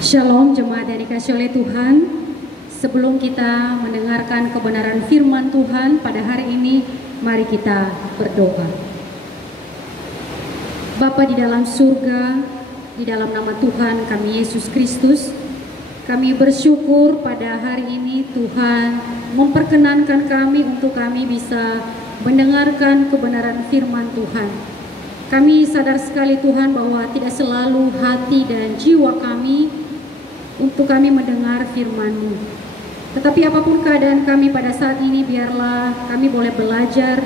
Shalom jemaat yang dikasihi oleh Tuhan. Sebelum kita mendengarkan kebenaran firman Tuhan pada hari ini, mari kita berdoa. Bapa di dalam surga, di dalam nama Tuhan kami Yesus Kristus, kami bersyukur pada hari ini Tuhan memperkenankan kami untuk kami bisa mendengarkan kebenaran firman Tuhan. Kami sadar sekali Tuhan bahwa tidak selalu hati dan jiwa kami untuk kami mendengar firman-Mu. Tetapi apapun keadaan kami pada saat ini, biarlah kami boleh belajar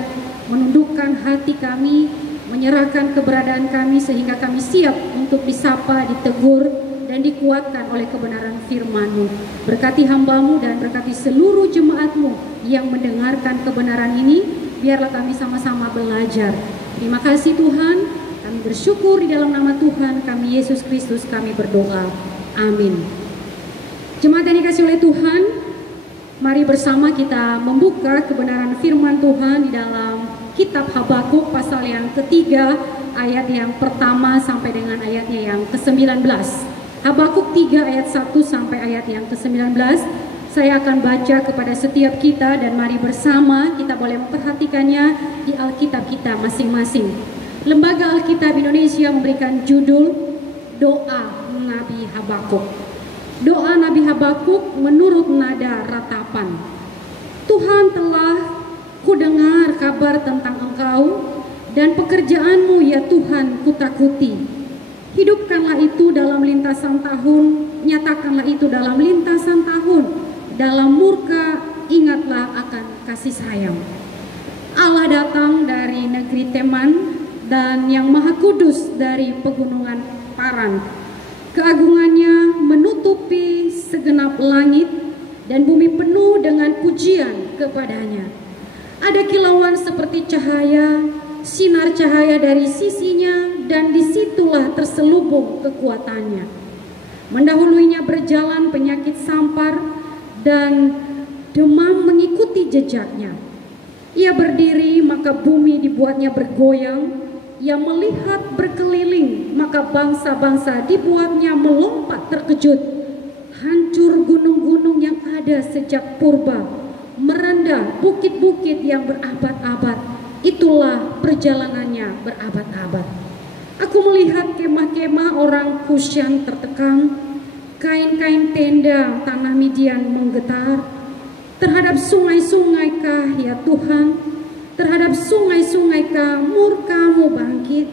menundukkan hati kami, menyerahkan keberadaan kami sehingga kami siap untuk disapa, ditegur, dan dikuatkan oleh kebenaran firman-Mu. Berkati hamba-Mu dan berkati seluruh jemaat-Mu yang mendengarkan kebenaran ini, biarlah kami sama-sama belajar. Terima kasih Tuhan, kami bersyukur di dalam nama Tuhan kami Yesus Kristus kami berdoa. Amin. Jemaat yang dikasihi oleh Tuhan, mari bersama kita membuka kebenaran firman Tuhan di dalam kitab Habakuk pasal yang ketiga, ayat yang pertama sampai dengan ayatnya yang ke-19. Habakuk 3 ayat 1 sampai ayat yang ke-19. Saya akan baca kepada setiap kita dan mari bersama kita boleh memperhatikannya di Alkitab kita masing-masing. Lembaga Alkitab Indonesia memberikan judul Doa Nabi Habakuk. Doa Nabi Habakuk menurut nada ratapan. Tuhan, telah kudengar kabar tentang Engkau dan pekerjaan-Mu ya Tuhan kutakuti. Hidupkanlah itu dalam lintasan tahun, nyatakanlah itu dalam lintasan tahun. Dalam murka ingatlah akan kasih sayang. Allah datang dari negeri Teman dan yang maha kudus dari pegunungan Paran. Keagungannya menutupi segenap langit dan bumi penuh dengan pujian kepadanya. Ada kilauan seperti cahaya, sinar cahaya dari sisinya dan disitulah terselubung kekuatannya. Mendahuluinya berjalan penyakit sampar dan demam mengikuti jejaknya. Ia berdiri maka bumi dibuatnya bergoyang. Ia melihat berkeliling, maka bangsa-bangsa dibuatnya melompat terkejut. Hancur gunung-gunung yang ada sejak purba, merendah bukit-bukit yang berabad-abad. Itulah perjalanannya berabad-abad. Aku melihat kemah-kemah orang Kusyan tertekang, kain-kain tenda tanah Midian menggetar. Terhadap sungai-sungai kah ya Tuhan? Terhadap sungai-sungaikah murka-Mu bangkit?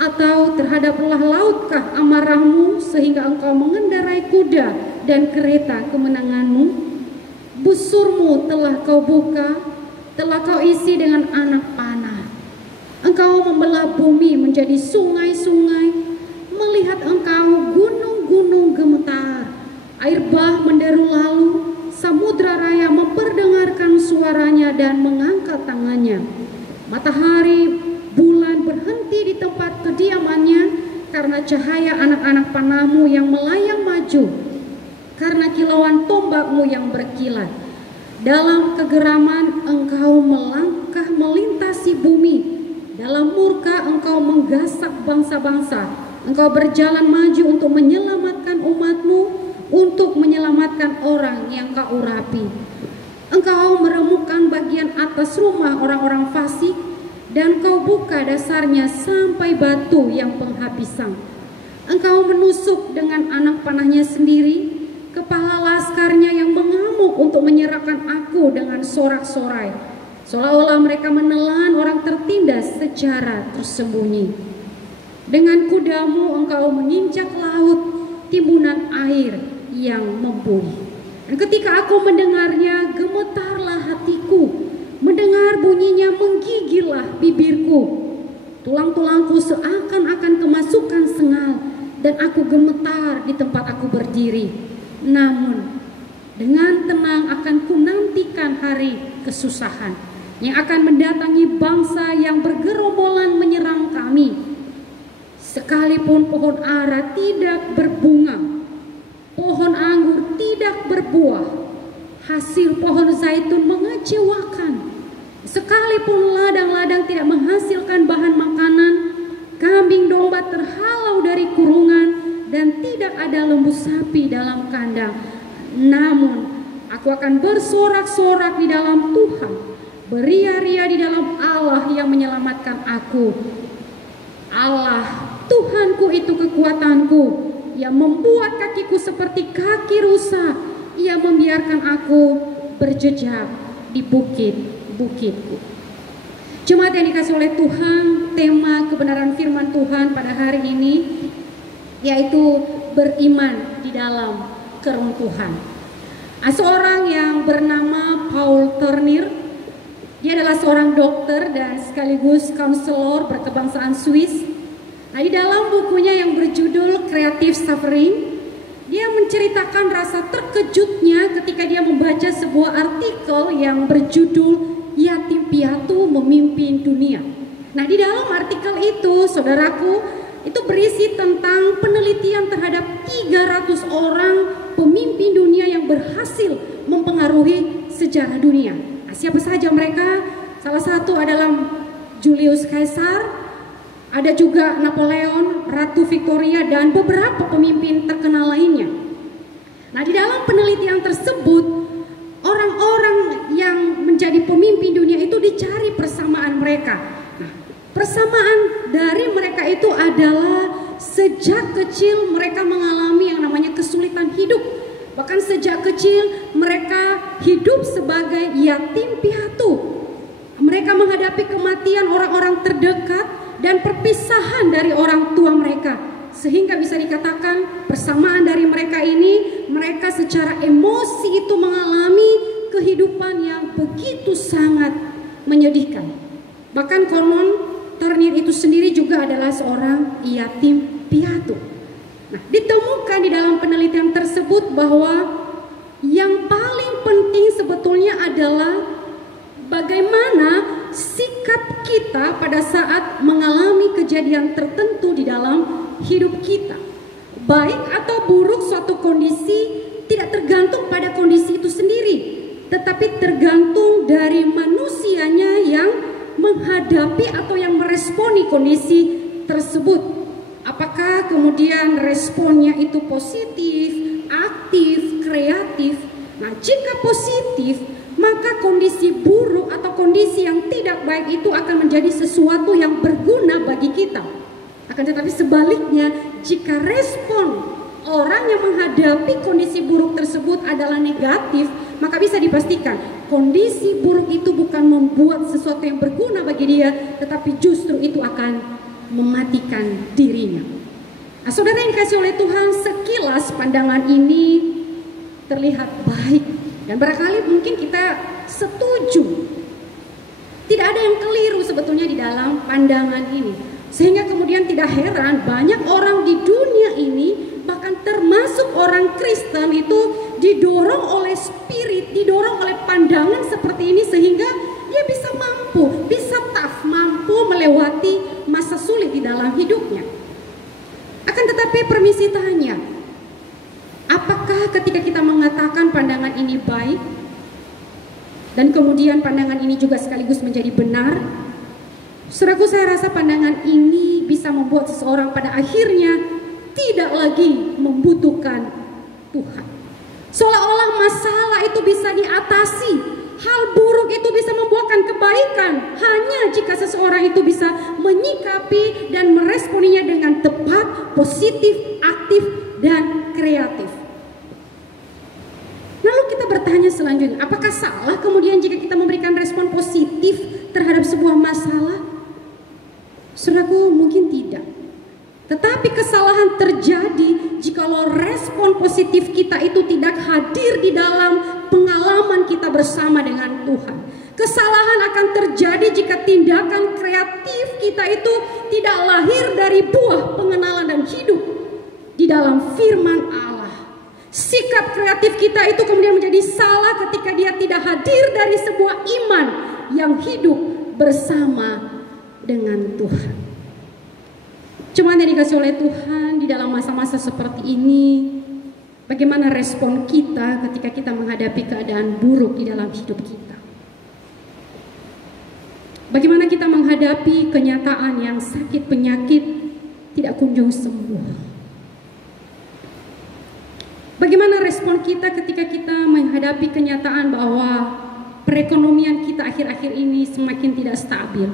Atau terhadaplah lautkah amarah-Mu sehingga Engkau mengendarai kuda dan kereta kemenangan-Mu? Busur-Mu telah Kau buka, telah Kau isi dengan anak panah. Engkau membelah bumi menjadi sungai-sungai, melihat Engkau gunung-gunung gemetar, air bah menderu lalu, samudra raya memperdengarkan suaranya dan mengangkat tangannya. Matahari, bulan berhenti di tempat kediamannya karena cahaya anak-anak panah-Mu yang melayang maju, karena kilauan tombak-Mu yang berkilat. Dalam kegeraman Engkau melangkah melintasi bumi, dalam murka Engkau menggasak bangsa-bangsa. Engkau berjalan maju untuk menyelamatkan umat-Mu, untuk menyelamatkan orang yang Kau urapi. Engkau meremukkan bagian atas rumah orang-orang fasik dan Kau buka dasarnya sampai batu yang penghabisan. Engkau menusuk dengan anak panahnya sendiri, kepala laskarnya yang mengamuk untuk menyerahkan aku dengan sorak-sorai, seolah-olah mereka menelan orang tertindas secara tersembunyi. Dengan kuda-Mu Engkau menginjak laut, timbunan air yang membuih. Dan ketika aku mendengarnya, gemetarlah hatiku. Mendengar bunyinya, menggigillah bibirku. Tulang-tulangku seakan-akan kemasukan sengal, dan aku gemetar di tempat aku berdiri. Namun, dengan tenang akan kunantikan hari kesusahan yang akan mendatangi bangsa yang bergerombolan menyerang kami. Sekalipun pohon ara tidak berbunga, pohon anggur tidak berbuah, hasil pohon zaitun mengecewakan. Sekalipun ladang-ladang tidak menghasilkan bahan makanan, kambing domba terhalau dari kurungan, dan tidak ada lembu sapi dalam kandang. Namun aku akan bersorak-sorak di dalam Tuhan, beria-ria di dalam Allah yang menyelamatkan aku. Allah Tuhanku itu kekuatanku, yang membuat kakiku seperti kaki rusa. Ia membiarkan aku berjejak di bukit-bukitku. Jemaat yang dikasihi oleh Tuhan, tema kebenaran firman Tuhan pada hari ini yaitu beriman di dalam keruntuhan. Seorang yang bernama Paul Tournier, dia adalah seorang dokter dan sekaligus konselor berkebangsaan Swiss. Nah, di dalam bukunya yang berjudul Creative Suffering, dia menceritakan rasa terkejutnya ketika dia membaca sebuah artikel yang berjudul Yatim Piatu Memimpin Dunia. Nah, di dalam artikel itu, saudaraku, itu berisi tentang penelitian terhadap 300 orang pemimpin dunia yang berhasil mempengaruhi sejarah dunia. Nah, siapa saja mereka? Salah satu adalah Julius Caesar, ada juga Napoleon, Ratu Victoria, dan beberapa pemimpin terkenal lainnya. Nah, di dalam penelitian tersebut, orang-orang yang menjadi pemimpin dunia itu dicari persamaan mereka. Nah, persamaan dari mereka itu adalah sejak kecil mereka mengalami yang namanya kesulitan hidup. Bahkan sejak kecil mereka hidup sebagai yatim piatu. Mereka menghadapi kematian orang-orang terdekat dan perpisahan dari orang tua mereka. Sehingga bisa dikatakan persamaan dari mereka ini, mereka secara emosi itu mengalami kehidupan yang begitu sangat menyedihkan. Bahkan konon Tournier itu sendiri juga adalah seorang yatim piatu. Nah, ditemukan di dalam penelitian tersebut bahwa yang paling penting sebetulnya adalah bagaimana sikap kita pada saat mengalami kejadian tertentu di dalam hidup kita. Baik atau buruk suatu kondisi tidak tergantung pada kondisi itu sendiri, tetapi tergantung dari manusianya yang menghadapi atau yang meresponi kondisi tersebut. Apakah kemudian responnya itu positif, aktif, kreatif? Nah, jika positif, maka kondisi buruk atau kondisi yang tidak baik itu akan menjadi sesuatu yang berguna bagi kita. Akan tetapi sebaliknya, jika respon orang yang menghadapi kondisi buruk tersebut adalah negatif, maka bisa dipastikan kondisi buruk itu bukan membuat sesuatu yang berguna bagi dia, tetapi justru itu akan mematikan dirinya. Nah, saudara yang dikasihi oleh Tuhan, sekilas pandangan ini terlihat baik dan barangkali mungkin kita setuju. Tidak ada yang keliru sebetulnya di dalam pandangan ini. Sehingga kemudian tidak heran banyak orang di dunia ini, bahkan termasuk orang Kristen itu didorong oleh spirit, didorong oleh pandangan seperti ini sehingga dia bisa mampu melewati masa sulit di dalam hidupnya. Akan tetapi permisi tanya, apakah ketika kita mengatakan pandangan ini baik dan kemudian pandangan ini juga sekaligus menjadi benar? Saudaraku, saya rasa pandangan ini bisa membuat seseorang pada akhirnya tidak lagi membutuhkan Tuhan. Seolah-olah masalah itu bisa diatasi, hal buruk itu bisa membuahkan kebaikan hanya jika seseorang itu bisa menyikapi dan meresponinya dengan tepat, positif, aktif, dan kreatif. Lalu kita bertanya selanjutnya, apakah salah kemudian jika kita memberikan respon positif terhadap sebuah masalah? Saudaraku, mungkin tidak. Tetapi kesalahan terjadi jikalau respon positif kita itu tidak hadir di dalam pengalaman kita bersama dengan Tuhan. Kesalahan akan terjadi jika tindakan kreatif kita itu tidak lahir dari buah pengenalan dan hidup di dalam firman Allah. Sikap kreatif kita itu kemudian menjadi salah ketika dia tidak hadir dari sebuah iman yang hidup bersama dengan Tuhan. Cuma yang dikasih oleh Tuhan di dalam masa-masa seperti ini, bagaimana respon kita ketika kita menghadapi keadaan buruk di dalam hidup kita? Bagaimana kita menghadapi kenyataan yang sakit penyakit tidak kunjung sembuh? respon kita ketika kita menghadapi kenyataan bahwa perekonomian kita akhir-akhir ini semakin tidak stabil?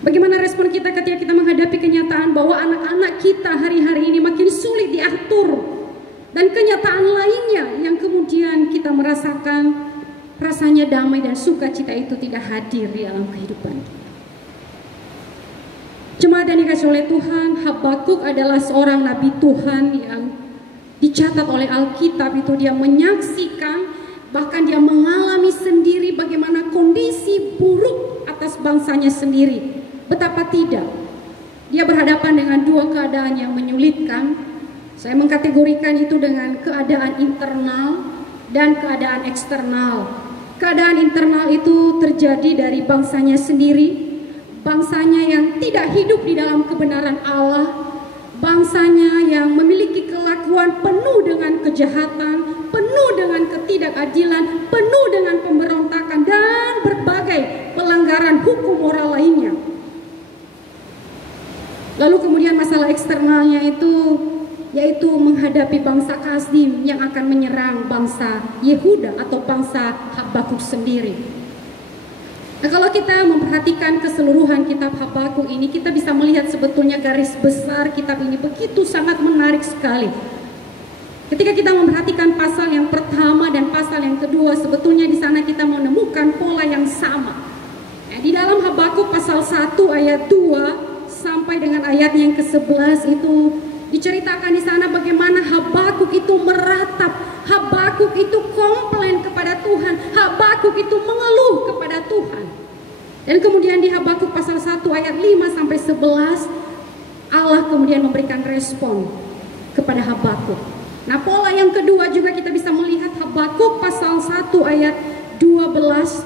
Bagaimana respon kita ketika kita menghadapi kenyataan bahwa anak-anak kita hari-hari ini makin sulit diatur, dan kenyataan lainnya yang kemudian kita merasakan rasanya damai dan sukacita itu tidak hadir di dalam kehidupan kita? Jemaat yang dikasihi oleh Tuhan, Habakuk adalah seorang nabi Tuhan yang dicatat oleh Alkitab itu dia menyaksikan, bahkan dia mengalami sendiri bagaimana kondisi buruk atas bangsanya sendiri. Betapa tidak, dia berhadapan dengan dua keadaan yang menyulitkan. Saya mengkategorikan itu dengan keadaan internal dan keadaan eksternal. Keadaan internal itu terjadi dari bangsanya sendiri, bangsanya yang tidak hidup di dalam kebenaran Allah, bangsanya yang memiliki kelakuan penuh dengan kejahatan, penuh dengan ketidakadilan, penuh dengan pemberontakan dan berbagai pelanggaran hukum moral lainnya. Lalu kemudian masalah eksternalnya itu yaitu menghadapi bangsa Kasdim yang akan menyerang bangsa Yehuda atau bangsa Habakuk sendiri. Nah, kalau kita memperhatikan keseluruhan kitab Habakuk ini, kita bisa melihat sebetulnya garis besar kitab ini begitu sangat menarik sekali. Ketika kita memperhatikan pasal yang pertama dan pasal yang kedua, sebetulnya di sana kita menemukan pola yang sama. Nah, di dalam Habakuk pasal 1 ayat 2 sampai dengan ayat yang ke-11 itu diceritakan di sana bagaimana Habakuk itu meratap, Habakuk itu komplain kepada Tuhan, Habakuk itu mengeluh kepada Tuhan. Dan kemudian di Habakuk pasal 1 ayat 5 sampai 11 Allah kemudian memberikan respon kepada Habakuk. Nah, pola yang kedua juga kita bisa melihat Habakuk pasal 1 ayat 12.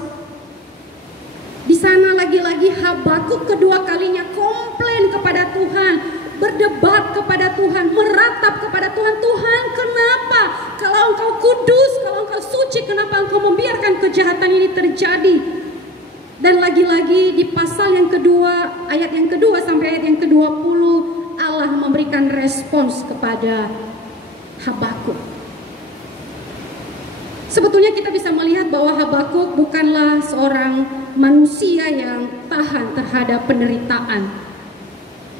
Di sana lagi-lagi Habakuk kedua kalinya komplain kepada Tuhan, berdebat kepada Tuhan, meratap kepada Tuhan. Tuhan, kenapa? Kalau Engkau kudus, kalau Engkau suci, kenapa Engkau membiarkan kejahatan ini terjadi? Dan lagi-lagi di pasal yang kedua, ayat yang kedua sampai ayat yang ke-20, Allah memberikan respons kepada Habakuk. Sebetulnya kita bisa melihat bahwa Habakuk bukanlah seorang manusia yang tahan terhadap penderitaan.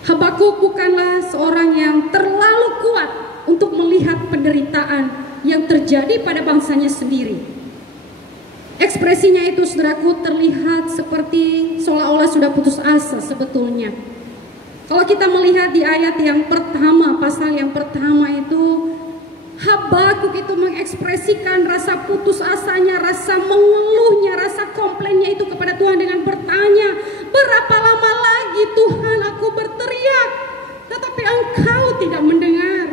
Habakuk bukanlah seorang yang terlalu kuat untuk melihat penderitaan yang terjadi pada bangsanya sendiri. Ekspresinya itu, saudaraku, terlihat seperti seolah-olah sudah putus asa sebetulnya. Kalau kita melihat di ayat yang pertama, pasal yang pertama itu, Habakuk itu mengekspresikan rasa putus asanya, rasa mengeluhnya, rasa komplainnya itu kepada Tuhan dengan bertanya, berapa lama lagi Tuhan aku berteriak, tetapi Engkau tidak mendengar.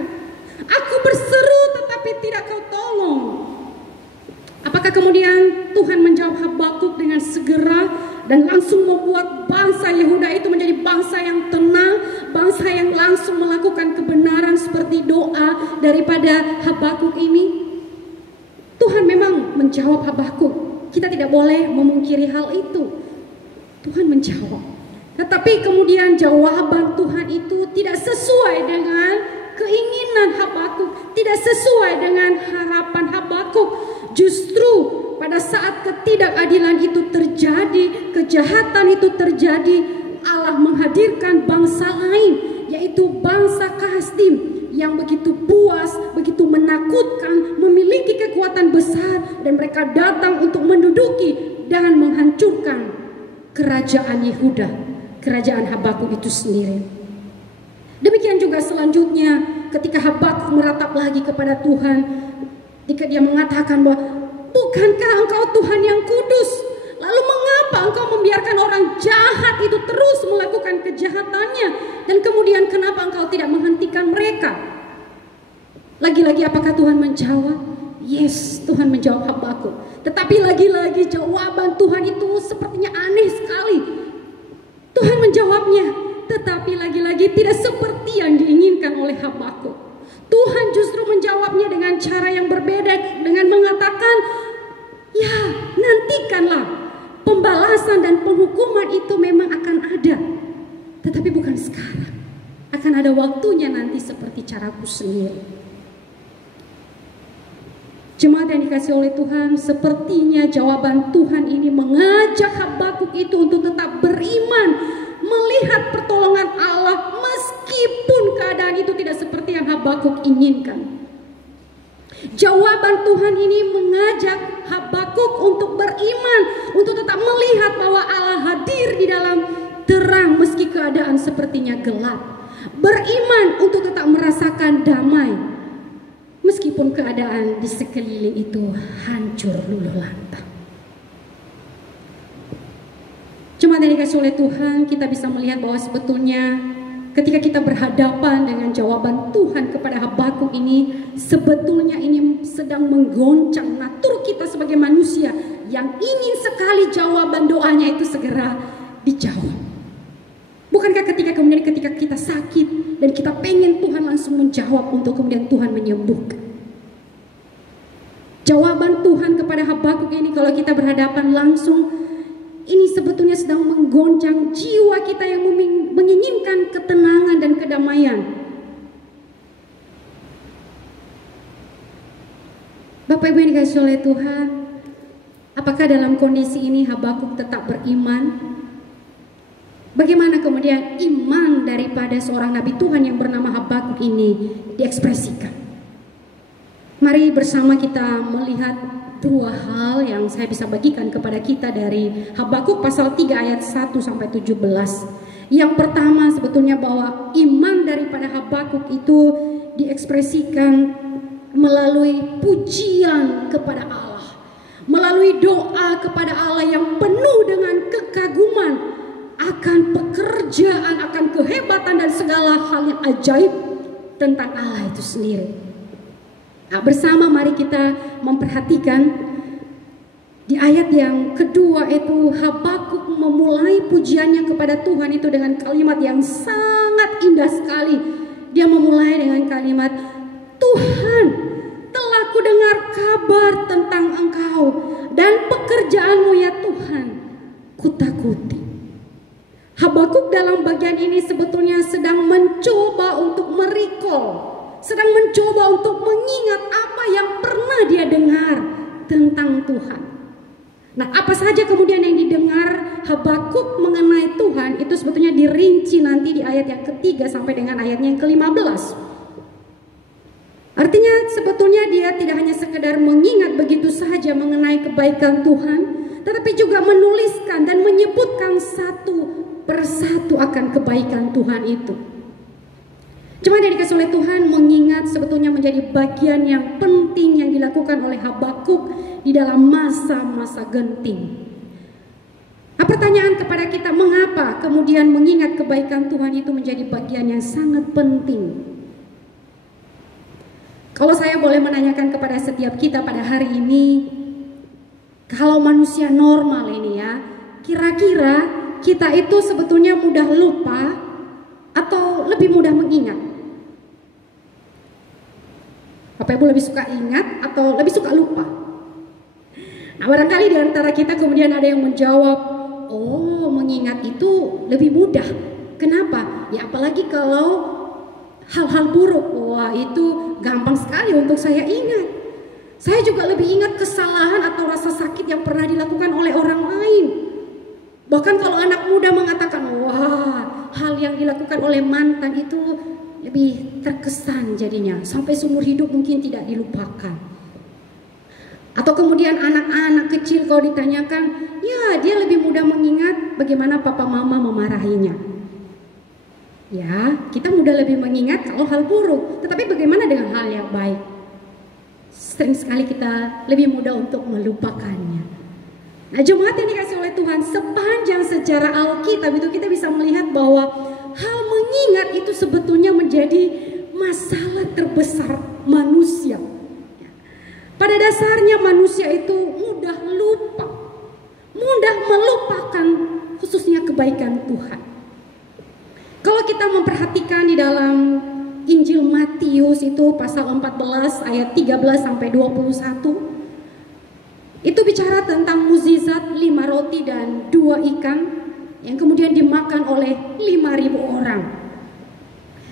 Aku berseru tetapi tidak Kau tolong. Apakah kemudian Tuhan menjawab Habakuk dengan segera dan langsung membuat bangsa Yehuda itu menjadi bangsa yang tenang, bangsa yang langsung melakukan kebenaran seperti doa daripada Habakuk ini? Tuhan memang menjawab Habakuk. Kita tidak boleh memungkiri hal itu. Tuhan menjawab. Tetapi kemudian jawaban Tuhan itu tidak sesuai dengan keinginan Habakuk, tidak sesuai dengan harapan Habakuk. Justru pada saat ketidakadilan itu terjadi, kejahatan itu terjadi, Allah menghadirkan bangsa lain, yaitu bangsa Kasdim yang begitu buas, begitu menakutkan, memiliki kekuatan besar, dan mereka datang untuk menduduki dan menghancurkan kerajaan Yehuda, kerajaan Habakuk itu sendiri. Demikian juga selanjutnya ketika Habakuk meratap lagi kepada Tuhan, ketika dia mengatakan bahwa bukankah Engkau Tuhan yang kudus? Lalu mengapa Engkau membiarkan orang jahat itu terus melakukan kejahatannya? Dan kemudian kenapa Engkau tidak menghentikan mereka? Lagi-lagi apakah Tuhan menjawab? Yes, Tuhan menjawab Habakuk. Tetapi lagi-lagi jawaban Tuhan itu sepertinya aneh sekali. Tuhan menjawabnya, tetapi lagi-lagi tidak seperti yang diinginkan oleh Habakuk. Tuhan justru menjawabnya dengan cara yang berbeda, dengan mengatakan, ya, nantikanlah, pembalasan dan penghukuman itu memang akan ada, tetapi bukan sekarang. Akan ada waktunya nanti seperti caraku sendiri. Jemaat yang dikasih oleh Tuhan, sepertinya jawaban Tuhan ini mengajak Habakuk itu untuk tetap beriman, melihat pertolongan Allah meskipun keadaan itu tidak seperti yang Habakuk inginkan. Jawaban Tuhan ini mengajak Habakuk untuk beriman, untuk tetap melihat bahwa Allah hadir di dalam terang meski keadaan sepertinya gelap. Beriman untuk tetap merasakan damai meskipun keadaan di sekeliling itu hancur luluh lantang. Jemaat yang dikasih oleh Tuhan, kita bisa melihat bahwa sebetulnya ketika kita berhadapan dengan jawaban Tuhan kepada Habakuk ini, sebetulnya ini sedang menggoncang natur kita sebagai manusia yang ingin sekali jawaban doanya itu segera dijawab. Bukankah ketika kita sakit dan kita pengen Tuhan langsung menjawab untuk kemudian Tuhan menyembuhkan? Jawaban Tuhan kepada Habakuk ini kalau kita berhadapan langsung, ini sebetulnya sedang menggoncang jiwa kita yang menginginkan ketenangan dan kedamaian. Bapak Ibu yang dikasihi oleh Tuhan, apakah dalam kondisi ini Habakuk tetap beriman? Bagaimana kemudian iman daripada seorang nabi Tuhan yang bernama Habakuk ini diekspresikan? Mari bersama kita melihat dua hal yang saya bisa bagikan kepada kita dari Habakuk pasal 3 ayat 1 sampai 17. Yang pertama sebetulnya bahwa iman daripada Habakuk itu diekspresikan melalui pujian kepada Allah, melalui doa kepada Allah yang penuh dengan kekaguman akan pekerjaan, akan kehebatan dan segala hal yang ajaib tentang Allah itu sendiri. Nah, bersama mari kita memperhatikan di ayat yang kedua itu Habakuk memulai pujiannya kepada Tuhan itu dengan kalimat yang sangat indah sekali. Dia memulai dengan kalimat, Tuhan, telah kudengar kabar tentang Engkau dan pekerjaanmu ya Tuhan, kutakuti. Habakuk dalam bagian ini sebetulnya sedang mencoba untuk merecall, sedang mencoba untuk mengingat apa yang pernah dia dengar tentang Tuhan. Nah, apa saja kemudian yang didengar Habakuk mengenai Tuhan itu sebetulnya dirinci nanti di ayat yang ketiga sampai dengan ayatnya yang ke-15. Artinya sebetulnya dia tidak hanya sekedar mengingat begitu saja mengenai kebaikan Tuhan, tetapi juga menuliskan dan menyebutkan satu persatu akan kebaikan Tuhan itu. Cuma dari dikasih oleh Tuhan, mengingat sebetulnya menjadi bagian yang penting yang dilakukan oleh Habakuk di dalam masa-masa genting. Nah, pertanyaan kepada kita, mengapa kemudian mengingat kebaikan Tuhan itu menjadi bagian yang sangat penting? Kalau saya boleh menanyakan kepada setiap kita pada hari ini, kalau manusia normal ini ya, kira-kira kita itu sebetulnya mudah lupa atau lebih mudah mengingat? Bapak Ibu lebih suka ingat atau lebih suka lupa? Nah, barangkali di antara kita kemudian ada yang menjawab, oh, mengingat itu lebih mudah. Kenapa? Ya apalagi kalau hal-hal buruk, wah itu gampang sekali untuk saya ingat. Saya juga lebih ingat kesalahan atau rasa sakit yang pernah dilakukan oleh orang lain. Bahkan kalau anak muda mengatakan, wah hal yang dilakukan oleh mantan itu lebih terkesan jadinya, sampai seumur hidup mungkin tidak dilupakan. Atau kemudian anak-anak kecil kalau ditanyakan, ya dia lebih mudah mengingat bagaimana papa mama memarahinya. Ya, kita mudah lebih mengingat kalau hal buruk, tetapi bagaimana dengan hal yang baik? Sering sekali kita lebih mudah untuk melupakannya. Nah, jemaat yang dikasih oleh Tuhan, sepanjang sejarah Alkitab itu kita bisa melihat bahwa hal mengingat itu sebetulnya menjadi masalah terbesar manusia. Pada dasarnya manusia itu mudah lupa, mudah melupakan khususnya kebaikan Tuhan. Kalau kita memperhatikan di dalam Injil Matius itu pasal 14 ayat 13 sampai 21, itu bicara tentang mukjizat 5 roti dan 2 ikan yang kemudian dimakan oleh 5.000 orang.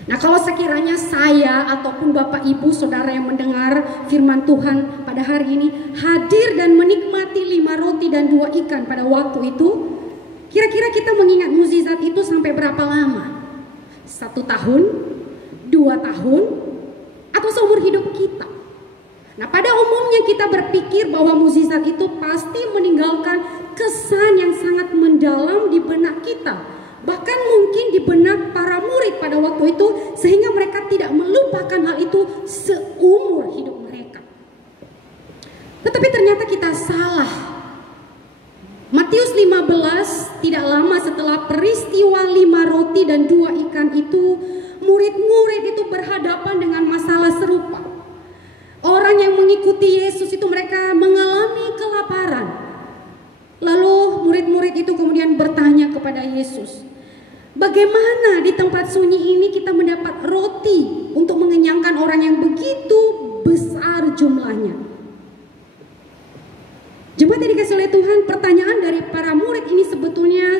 Nah, kalau sekiranya saya ataupun Bapak Ibu Saudara yang mendengar firman Tuhan pada hari ini hadir dan menikmati 5 roti dan 2 ikan pada waktu itu, kira-kira kita mengingat mukjizat itu sampai berapa lama? 1 tahun, 2 tahun, atau seumur hidup kita? Nah, pada umumnya kita berpikir bahwa mukjizat itu pasti meninggalkan kesan yang sangat mendalam di benak kita. Bahkan mungkin di benak para murid pada waktu itu, sehingga mereka tidak melupakan hal itu seumur hidup mereka. Tetapi ternyata kita salah. Matius 15, tidak lama setelah peristiwa 5 roti dan 2 ikan itu, murid-murid itu berhadapan dengan masalah serupa. Orang yang mengikuti Yesus itu mereka mengalami kelaparan. Lalu murid-murid itu kemudian bertanya kepada Yesus, bagaimana di tempat sunyi ini kita mendapat roti untuk mengenyangkan orang yang begitu besar jumlahnya? Jemaat yang dikasihi oleh Tuhan, pertanyaan dari para murid ini sebetulnya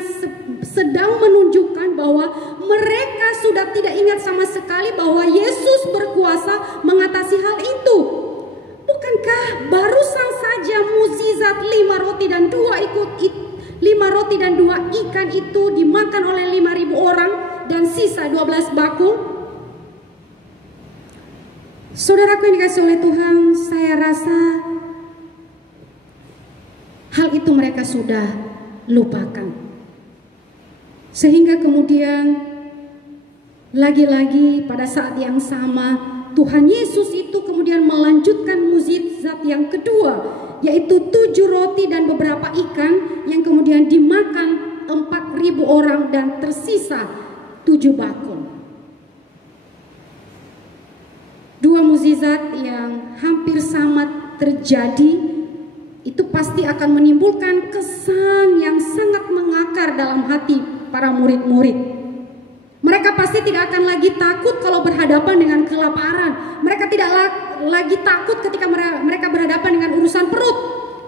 sedang menunjukkan bahwa mereka sudah tidak ingat sama sekali bahwa Yesus berkuasa mengatasi hal itu. Bukankah barusan saja mukjizat 5 roti dan 5 roti dan 2 ikan itu dimakan oleh 5.000 orang dan sisa 12 bakul? Saudaraku yang dikasihi oleh Tuhan, saya rasa hal itu mereka sudah lupakan. Sehingga kemudian lagi-lagi pada saat yang sama Tuhan Yesus itu kemudian melanjutkan mukjizat yang kedua, yaitu 7 roti dan beberapa ikan yang kemudian dimakan 4.000 orang dan tersisa 7 bakul. 2 mukjizat yang hampir sama terjadi itu pasti akan menimbulkan kesan yang sangat mengakar dalam hati para murid-murid. Mereka pasti tidak akan lagi takut kalau berhadapan dengan kelaparan. Mereka tidak lagi takut ketika mereka berhadapan dengan urusan perut.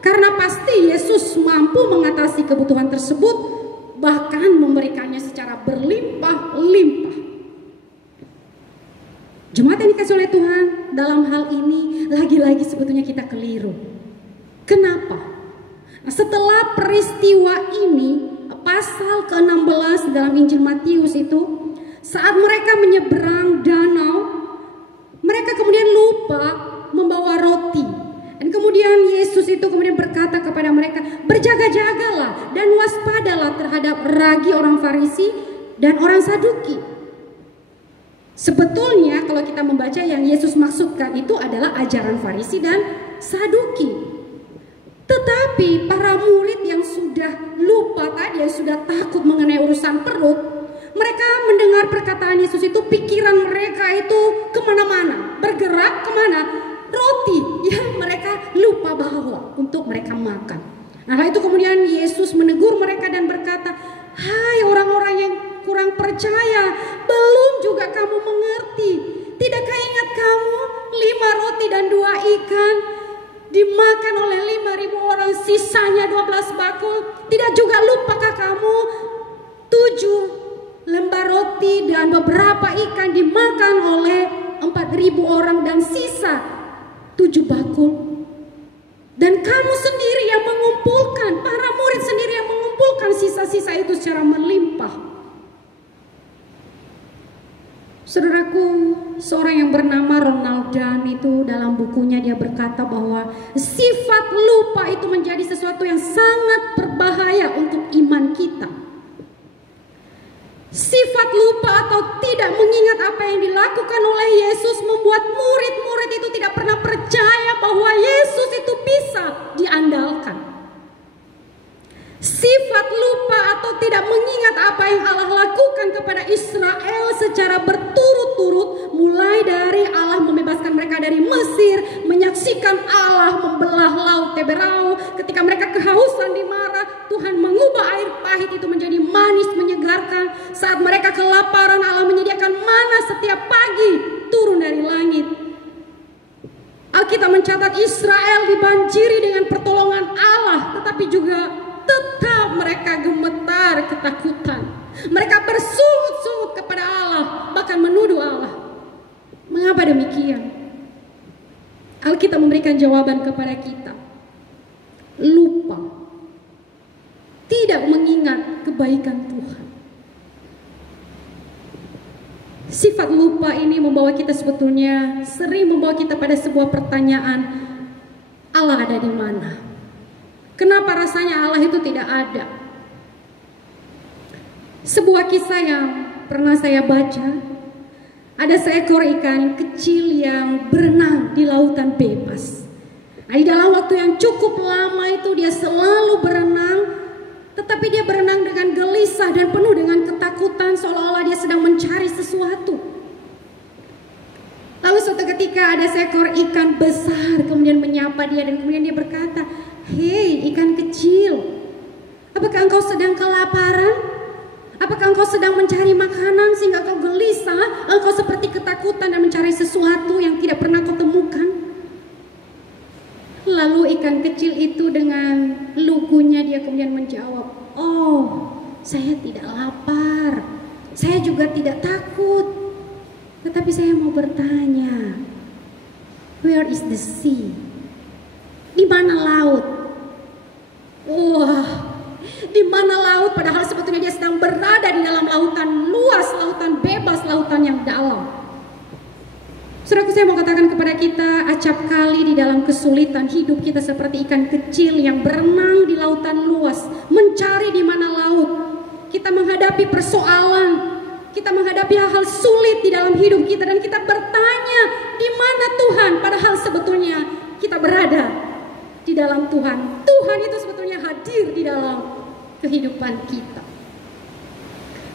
Karena pasti Yesus mampu mengatasi kebutuhan tersebut, bahkan memberikannya secara berlimpah-limpah. Jemaat yang dikasihi oleh Tuhan, dalam hal ini lagi-lagi sebetulnya kita keliru. Kenapa? Nah, setelah peristiwa ini, pasal ke-16 dalam Injil Matius itu, saat mereka menyeberang danau, mereka kemudian lupa membawa roti. Dan kemudian Yesus itu kemudian berkata kepada mereka, berjaga-jagalah dan waspadalah terhadap ragi orang Farisi dan orang Saduki. Sebetulnya kalau kita membaca yang Yesus maksudkan itu adalah ajaran Farisi dan Saduki. Tetapi para murid yang sudah lupa tadi, yang sudah takut mengenai urusan perut, mereka mendengar perkataan Yesus itu, pikiran mereka itu kemana-mana, bergerak kemana? Roti yang mereka lupa bawa untuk mereka makan. Nah, itu kemudian Yesus menegur mereka dan berkata, hai orang-orang yang kurang percaya, belum juga kamu mengerti? Tidakkah ingat kamu 5 roti dan 2 ikan dimakan oleh 5.000 orang, sisanya 12 bakul? Tidak juga lupakah kamu 7 lembar roti dan beberapa ikan dimakan oleh 4.000 orang dan sisa 7 bakul? Dan kamu sendiri yang mengumpulkan, para murid sendiri yang mengumpulkan sisa-sisa itu secara melimpah. Saudaraku, seorang yang bernama Ronald Dunn itu dalam bukunya dia berkata bahwa sifat lupa itu menjadi sesuatu yang sangat berbahaya untuk iman kita. Sifat lupa atau tidak mengingat apa yang dilakukan oleh Yesus membuat murid-murid itu tidak pernah percaya bahwa Yesus itu bisa diandalkan. Sifat lupa atau tidak mengingat apa yang Allah lakukan kepada Israel secara berturut-turut, mulai dari Allah membebaskan mereka dari Mesir, menyaksikan Allah membelah laut Teberau, ketika mereka kehausan di Mara, Tuhan mengubah air pahit itu menjadi manis menyegarkan. Saat mereka kelaparan, Allah menyediakan mana setiap pagi turun dari langit. Alkitab mencatat Israel dibanjiri dengan pertolongan Allah, tetapi juga tetap mereka gemetar ketakutan. Mereka bersungut-sungut kepada Allah, bahkan menuduh Allah. Mengapa demikian? Alkitab memberikan jawaban kepada kita. Lupa. Tidak mengingat kebaikan Tuhan. Sifat lupa ini membawa kita sebetulnya sering membawa kita pada sebuah pertanyaan, Allah ada di mana? Kenapa rasanya Allah itu tidak ada? Sebuah kisah yang pernah saya baca, ada seekor ikan kecil yang berenang di lautan bebas. Nah, di dalam waktu yang cukup lama itu dia selalu berenang, tetapi dia berenang dengan gelisah dan penuh dengan ketakutan, seolah-olah dia sedang mencari sesuatu. Lalu suatu ketika ada seekor ikan besar kemudian menyapa dia dan kemudian dia berkata, "Hei ikan kecil, apakah engkau sedang kelaparan? Apakah engkau sedang mencari makanan sehingga kau gelisah? Engkau seperti ketakutan dan mencari sesuatu yang tidak pernah kau temukan?" Lalu ikan kecil itu dengan lugunya dia kemudian menjawab, "Oh, saya tidak lapar. Saya juga tidak takut. Tetapi saya mau bertanya, where is the sea? Di mana laut?" Wah, di mana laut? Padahal sebetulnya dia sedang berada di dalam lautan luas, lautan bebas, lautan yang dalam. Saudaraku, saya mau katakan kepada kita, acap kali di dalam kesulitan hidup kita seperti ikan kecil yang berenang di lautan luas, mencari di mana laut. Kita menghadapi persoalan, kita menghadapi hal-hal sulit di dalam hidup kita dan kita bertanya, di mana Tuhan? Padahal sebetulnya kita berada di dalam Tuhan. Tuhan itu sebetulnya hadir di dalam kehidupan kita.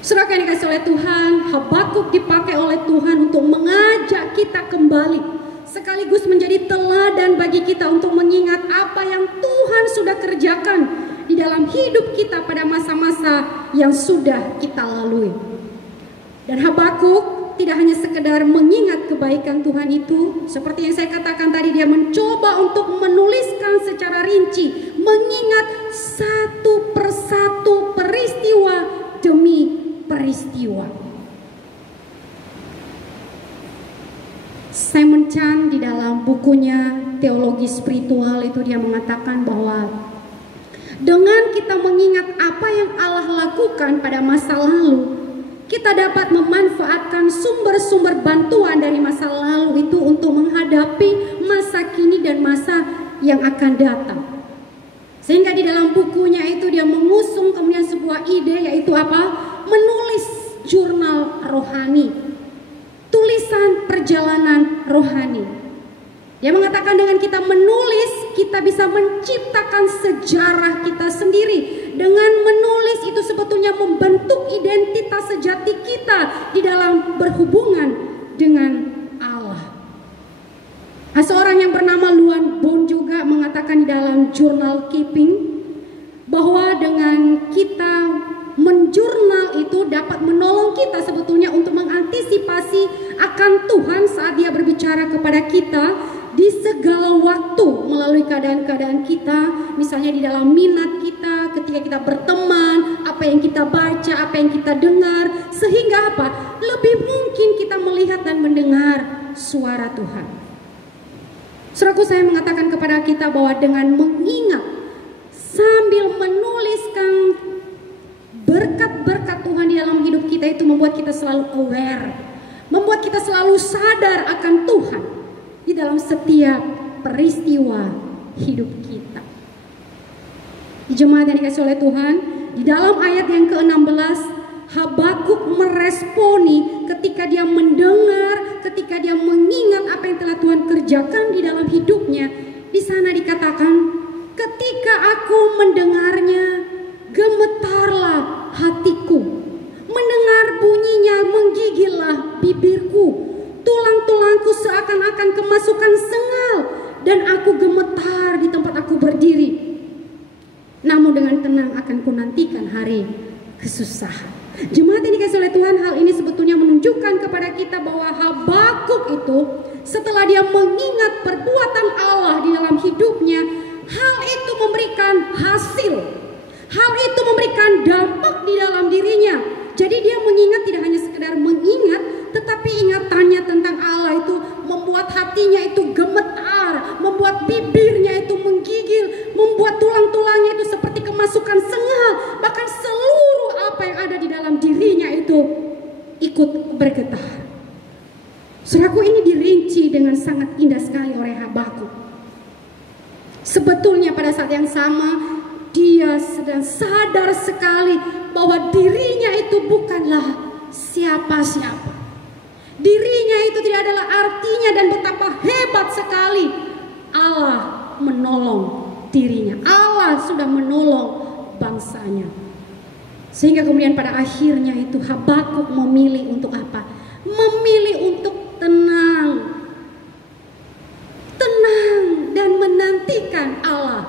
Saudara yang dikasih oleh Tuhan, Habakuk dipakai oleh Tuhan untuk mengajak kita kembali, sekaligus menjadi teladan bagi kita untuk mengingat apa yang Tuhan sudah kerjakan di dalam hidup kita pada masa-masa yang sudah kita lalui. Dan Habakuk tidak hanya sekedar mengingat kebaikan Tuhan itu, seperti yang saya katakan tadi, dia mencoba untuk menuliskan secara rinci, mengingat satu persatu peristiwa demi peristiwa. Simon Chan di dalam bukunya Teologi Spiritual itu dia mengatakan bahwa dengan kita mengingat apa yang Allah lakukan pada masa lalu, kita dapat memanfaatkan sumber-sumber bantuan dari masa lalu itu untuk menghadapi masa kini dan masa yang akan datang. Sehingga di dalam bukunya itu dia mengusung kemudian sebuah ide, yaitu apa? Menulis jurnal rohani, tulisan perjalanan rohani. Dia mengatakan dengan kita menulis, kita bisa menciptakan sejarah kita sendiri. Dengan menulis itu sebetulnya membentuk identitas sejati kita di dalam berhubungan dengan Allah. Seorang yang bernama Luan Bon juga mengatakan di dalam Journal Keeping bahwa dengan kita menjurnal itu dapat menolong kita sebetulnya untuk mengantisipasi akan Tuhan saat dia berbicara kepada kita di segala waktu melalui keadaan-keadaan kita, misalnya di dalam minat kita, ketika kita berteman, apa yang kita baca, apa yang kita dengar, sehingga apa? Lebih mungkin kita melihat dan mendengar suara Tuhan. Saudaraku, saya mengatakan kepada kita bahwa dengan mengingat sambil menuliskan berkat-berkat Tuhan di dalam hidup kita itu membuat kita selalu aware, membuat kita selalu sadar akan Tuhan di dalam setiap peristiwa hidup kita. Di jemaat yang dikasih oleh Tuhan, di dalam ayat yang ke-16, Habakuk meresponi ketika dia mendengar, ketika dia mengingat apa yang telah Tuhan kerjakan di dalam hidupnya. Di sana dikatakan, ketika aku mendengarnya, gemetarlah hatiku, mendengar bunyinya menggigillah bibirku, tulang-tulangku seakan-akan kemasukan sengal, dan aku gemetar di tempat aku berdiri. Namun dengan tenang akan kunantikan hari kesusahan. Jemaat yang dikasih oleh Tuhan, hal ini sebetulnya menunjukkan kepada kita bahwa Habakuk itu setelah dia mengingat perbuatan Allah di dalam hidupnya, hal itu memberikan hasil. Hal itu memberikan dampak di dalam dirinya. ikut bergetar. Saudaraku, ini dirinci dengan sangat indah sekali oleh Habakuk. Sebetulnya pada saat yang sama dia sedang sadar sekali bahwa dirinya itu bukanlah siapa-siapa. Dirinya itu tidak adalah artinya, dan betapa hebat sekali Allah menolong dirinya. Allah sudah menolong bangsanya. Sehingga kemudian pada akhirnya itu Habakuk memilih untuk apa? Memilih untuk tenang dan menantikan Allah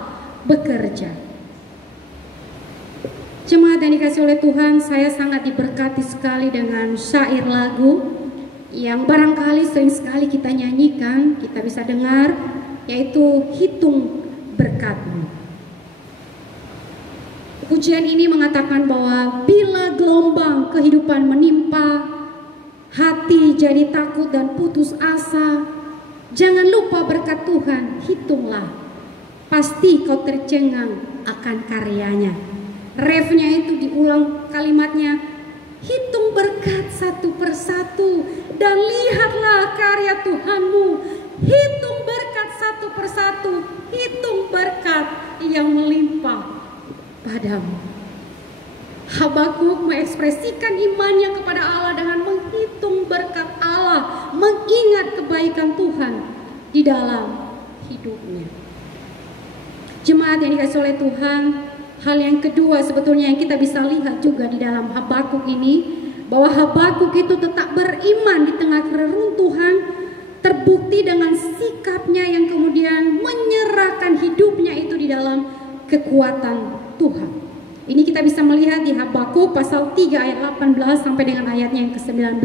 bekerja. Jemaat yang dikasih oleh Tuhan, saya sangat diberkati sekali dengan syair lagu yang barangkali sering sekali kita nyanyikan, kita bisa dengar, yaitu Hitung Berkat-Mu. Pujian ini mengatakan bahwa bila gelombang kehidupan menimpa, hati jadi takut dan putus asa, jangan lupa berkat Tuhan, hitunglah, pasti kau tercengang akan karyanya. Refnya itu diulang kalimatnya, hitung berkat satu persatu dan lihatlah karya Tuhanmu. Hitung berkat satu persatu, hitung berkat yang melimpah padamu. Habakuk mengekspresikan imannya kepada Allah dengan menghitung berkat Allah, mengingat kebaikan Tuhan di dalam hidupnya. Jemaat yang dikasihi oleh Tuhan, hal yang kedua sebetulnya yang kita bisa lihat juga di dalam Habakuk ini, bahwa Habakuk itu tetap beriman di tengah keruntuhan, terbukti dengan sikapnya yang kemudian menyerahkan hidupnya itu di dalam kekuatan Tuhan. Ini kita bisa melihat di Habakuk pasal 3 ayat 18 sampai dengan ayatnya yang ke-19.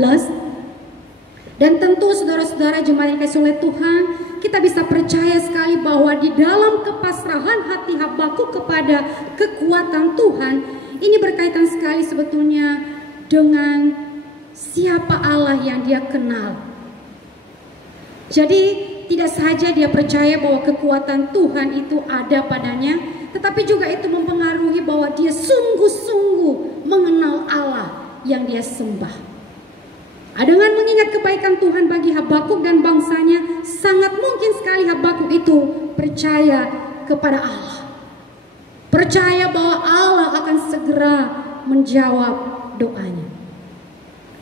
Dan tentu saudara-saudara jemaat yang dikasihi oleh Tuhan, kita bisa percaya sekali bahwa di dalam kepasrahan hati Habakuk kepada kekuatan Tuhan, ini berkaitan sekali sebetulnya dengan siapa Allah yang dia kenal. Jadi tidak saja dia percaya bahwa kekuatan Tuhan itu ada padanya, tetapi juga itu mempengaruhi bahwa dia sungguh-sungguh mengenal Allah yang dia sembah. Dengan mengingat kebaikan Tuhan bagi Habakuk dan bangsanya, sangat mungkin sekali Habakuk itu percaya kepada Allah. Percaya bahwa Allah akan segera menjawab doanya.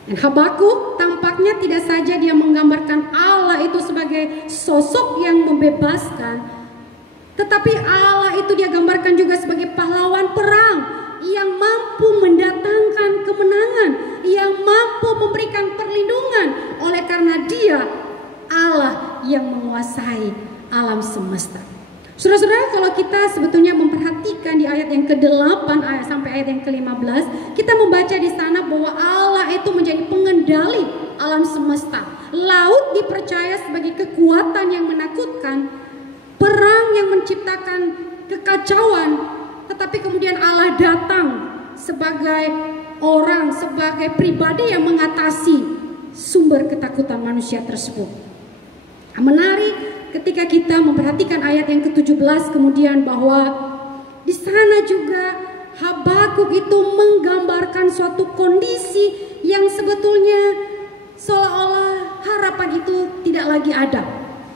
Dan Habakuk tampaknya tidak saja dia menggambarkan Allah itu sebagai sosok yang membebaskan, tetapi Allah itu dia gambarkan juga sebagai pahlawan perang yang mampu mendatangkan kemenangan, yang mampu memberikan perlindungan, oleh karena dia Allah yang menguasai alam semesta. Saudara-saudara, kalau kita sebetulnya memperhatikan di ayat yang ke-8 sampai ayat yang ke-15, kita membaca di sana bahwa Allah itu menjadi pengendali alam semesta. Laut dipercaya sebagai kekuatan yang menakutkan, perang yang menciptakan kekacauan, tetapi kemudian Allah datang sebagai orang, sebagai pribadi yang mengatasi sumber ketakutan manusia tersebut. Menarik ketika kita memperhatikan ayat yang ke-17 kemudian, bahwa di sana juga Habakuk itu menggambarkan suatu kondisi yang sebetulnya seolah-olah harapan itu tidak lagi ada.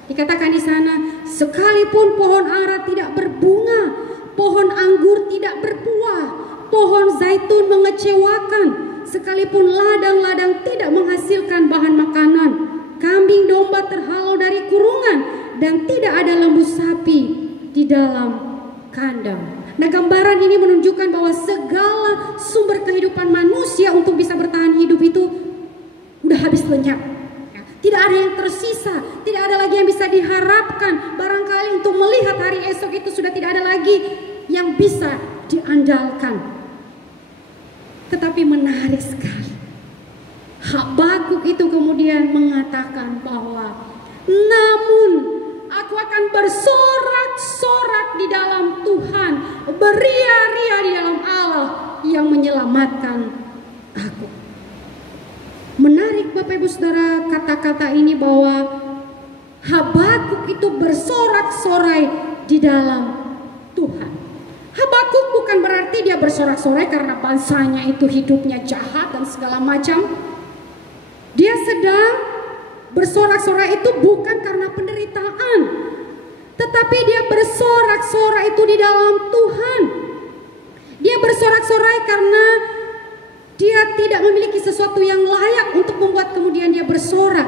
Dikatakan di sana, sekalipun pohon ara tidak berbunga, pohon anggur tidak berbuah, pohon zaitun mengecewakan, sekalipun ladang-ladang tidak menghasilkan bahan makanan, kambing domba terhalau dari kurungan, dan tidak ada lembu sapi di dalam kandang. Nah, gambaran ini menunjukkan bahwa segala sumber kehidupan manusia untuk bisa bertahan hidup itu udah habis lenyap. Tidak ada yang tersisa, tidak ada lagi yang bisa diharapkan. Barangkali untuk melihat hari esok itu sudah tidak ada lagi yang bisa diandalkan. Tetapi menarik sekali, Habakuk itu kemudian mengatakan bahwa namun aku akan bersorak-sorak di dalam Tuhan, beria-ria di dalam Allah yang menyelamatkan aku. Menarik Bapak Ibu Saudara kata-kata ini, bahwa Habakuk itu bersorak-sorai di dalam Tuhan. Habakuk bukan berarti dia bersorak-sorai karena bangsanya itu hidupnya jahat dan segala macam. Dia sedang bersorak-sorak itu bukan karena penderitaan, tetapi dia bersorak-sorak itu di dalam Tuhan. Dia bersorak-sorai karena dia tidak memiliki sesuatu yang layak untuk membuat kemudian dia bersorak.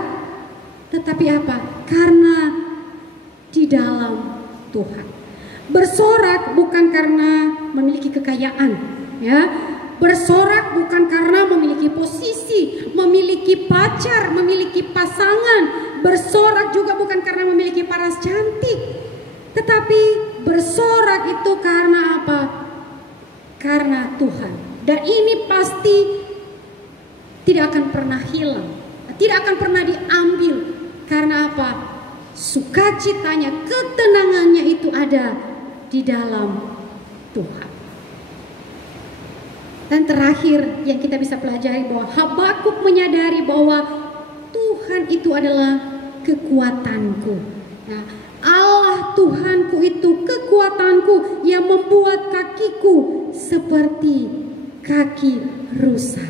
Tetapi apa? Karena di dalam Tuhan. Bersorak bukan karena memiliki kekayaan, ya. Bersorak bukan karena memiliki posisi, memiliki pacar, memiliki pasangan. Bersorak juga bukan karena memiliki paras cantik. Tetapi bersorak itu karena apa? Karena Tuhan. Dan ini pasti tidak akan pernah hilang, tidak akan pernah diambil. Karena apa? Sukacitanya, ketenangannya itu ada di dalam Tuhan. Dan terakhir yang kita bisa pelajari bahwa Habakuk menyadari bahwa Tuhan itu adalah kekuatanku. Nah, Allah Tuhanku itu kekuatanku yang membuat kakiku seperti kaki rusa.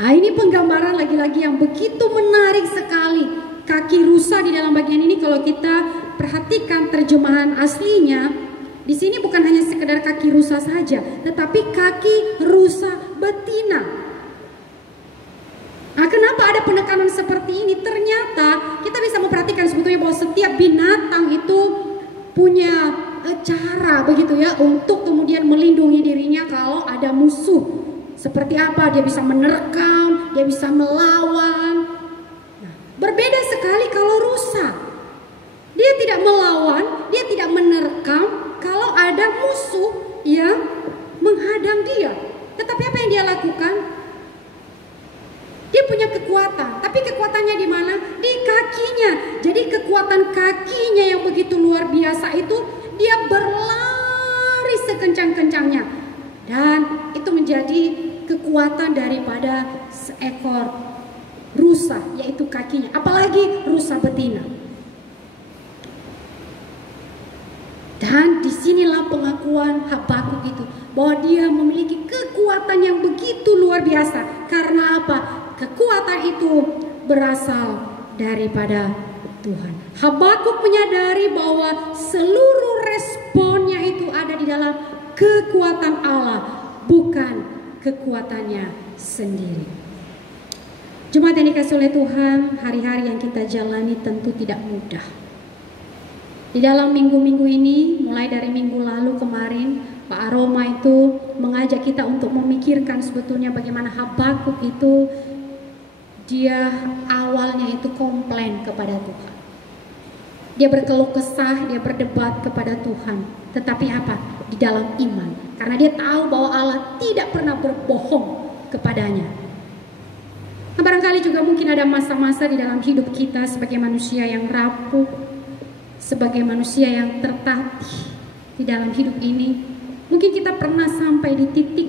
Nah, ini penggambaran lagi-lagi yang begitu menarik sekali. Kaki rusa di dalam bagian ini kalau kita perhatikan terjemahan aslinya, di sini bukan hanya sekedar kaki rusa saja, tetapi kaki rusa betina. Nah, kenapa ada penekanan seperti ini? Ternyata kita bisa memperhatikan sebetulnya bahwa setiap binatang itu punya cara begitu ya untuk kemudian melindungi dirinya kalau ada musuh. Seperti apa? Dia bisa menerkam, dia bisa melawan. Nah, berbeda sekali kalau rusa. Dia tidak melawan, dia tidak menerkam kalau ada musuh yang menghadang dia. Tetapi apa yang dia lakukan? Dia punya kekuatan, tapi kekuatannya di mana? Di kakinya. Jadi kekuatan kakinya yang begitu luar biasa itu, dia berlari sekencang-kencangnya. Dan itu menjadi kekuatan daripada seekor rusa, yaitu kakinya. Apalagi rusa betina. Dan disinilah pengakuan Habakuk itu, bahwa dia memiliki kekuatan yang begitu luar biasa. Karena apa? Kekuatan itu berasal daripada Tuhan. Habakuk menyadari bahwa seluruh responnya itu ada di dalam kekuatan Allah, bukan kekuatannya sendiri. Jemaat yang dikasihi oleh Tuhan, hari-hari yang kita jalani tentu tidak mudah. Di dalam minggu-minggu ini, mulai dari minggu lalu kemarin, Pak Aroma itu mengajak kita untuk memikirkan sebetulnya bagaimana Habakuk itu dia awalnya itu komplain kepada Tuhan. Dia berkeluh kesah, dia berdebat kepada Tuhan. Tetapi apa? Di dalam iman. Karena dia tahu bahwa Allah tidak pernah berbohong kepadanya. Nah, barangkali juga mungkin ada masa-masa di dalam hidup kita sebagai manusia yang rapuh, sebagai manusia yang tertatih di dalam hidup ini. Mungkin kita pernah sampai di titik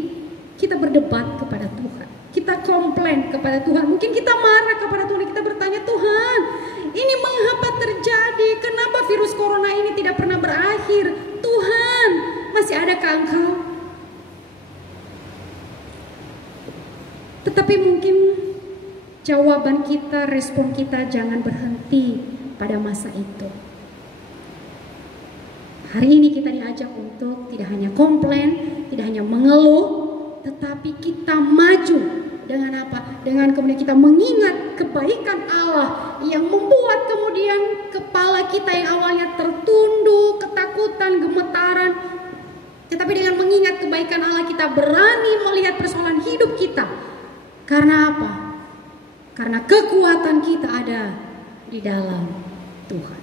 kita berdebat kepada Tuhan, kita komplain kepada Tuhan, mungkin kita marah kepada Tuhan, kita bertanya, Tuhan, ini mengapa terjadi? Kenapa virus corona ini tidak pernah berakhir? Tuhan, masih adakah Engkau? Tetapi mungkin jawaban kita, respon kita jangan berhenti pada masa itu. Hari ini kita diajak untuk tidak hanya komplain, tidak hanya mengeluh, tetapi kita maju dengan apa? Dengan kemudian kita mengingat kebaikan Allah yang membuat kemudian kepala kita yang awalnya tertunduk, ketakutan, gemetaran. Tetapi dengan mengingat kebaikan Allah kita berani melihat persoalan hidup kita. Karena apa? Karena kekuatan kita ada di dalam Tuhan.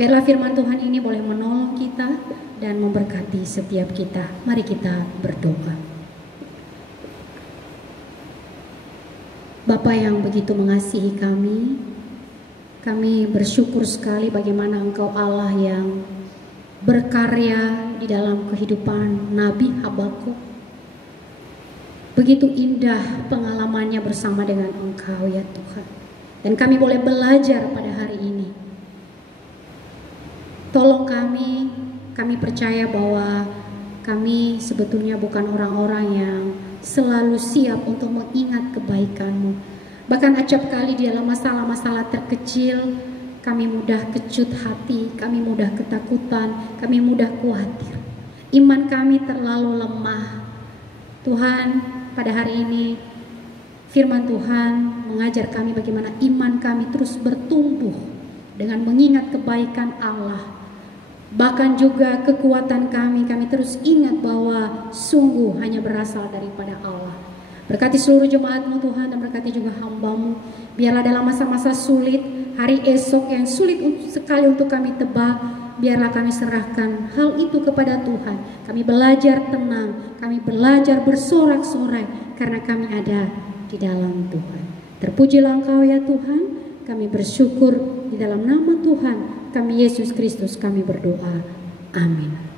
Biarlah firman Tuhan ini boleh menolong kita dan memberkati setiap kita. Mari kita berdoa. Bapa yang begitu mengasihi kami bersyukur sekali bagaimana Engkau Allah yang berkarya di dalam kehidupan Nabi Habakuk. Begitu indah pengalamannya bersama dengan Engkau ya Tuhan. Dan kami boleh belajar pada hari ini. Tolong kami percaya bahwa kami sebetulnya bukan orang-orang yang selalu siap untuk mengingat kebaikan-Mu. Bahkan acap kali di dalam masalah-masalah terkecil, kami mudah kecut hati, kami mudah ketakutan, kami mudah khawatir. Iman kami terlalu lemah. Tuhan, pada hari ini firman Tuhan mengajar kami bagaimana iman kami terus bertumbuh dengan mengingat kebaikan Allah. Bahkan juga kekuatan kami terus ingat bahwa sungguh hanya berasal daripada Allah. Berkati seluruh jemaat-Mu Tuhan, dan berkati juga hamba-Mu. Biarlah dalam masa-masa sulit, hari esok yang sulit sekali untuk kami tebak, biarlah kami serahkan hal itu kepada Tuhan. Kami belajar tenang, kami belajar bersorak-sorai, karena kami ada di dalam Tuhan. Terpujilah Engkau ya Tuhan, kami bersyukur di dalam nama Tuhan kami Yesus Kristus kami berdoa. Amin.